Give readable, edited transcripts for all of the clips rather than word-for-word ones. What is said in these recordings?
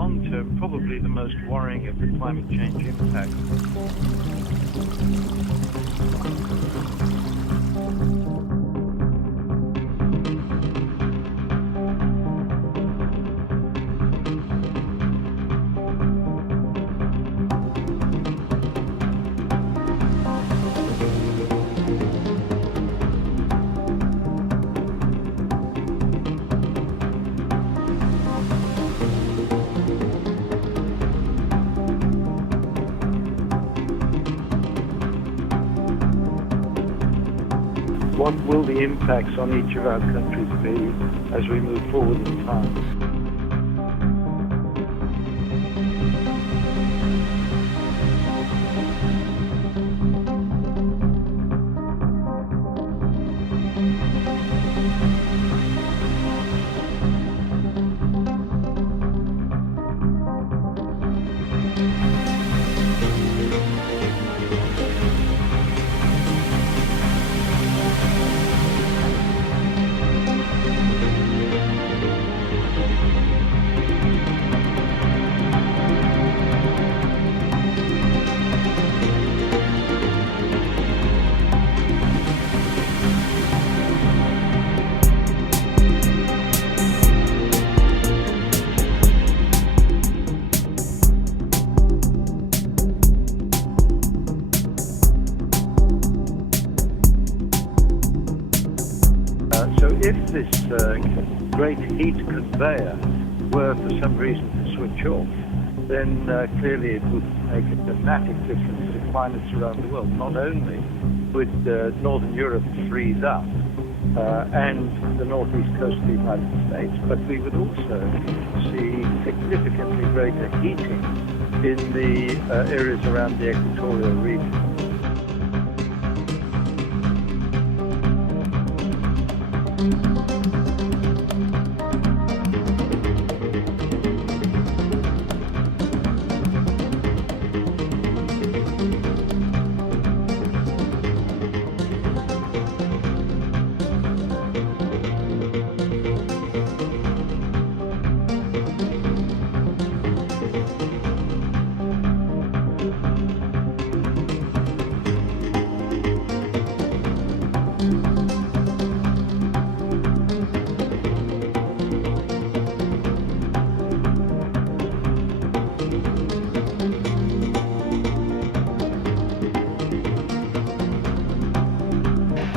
long term, probably the most worrying of the climate change impacts. What will the impacts on each of our countries be as we move forward in time? So if this great heat conveyor were for some reason to switch off, then clearly it would make a dramatic difference to climates around the world. Not only would northern Europe freeze up and the northeast coast of the United States, but we would also see significantly greater heating in the areas around the equatorial region.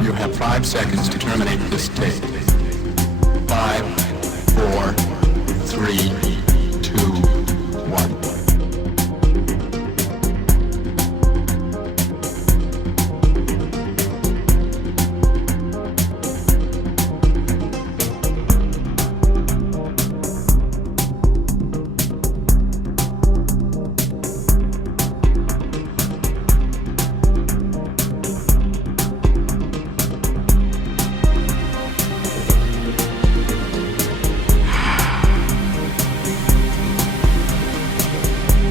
You have 5 seconds to terminate this tape. 5, 4, 3,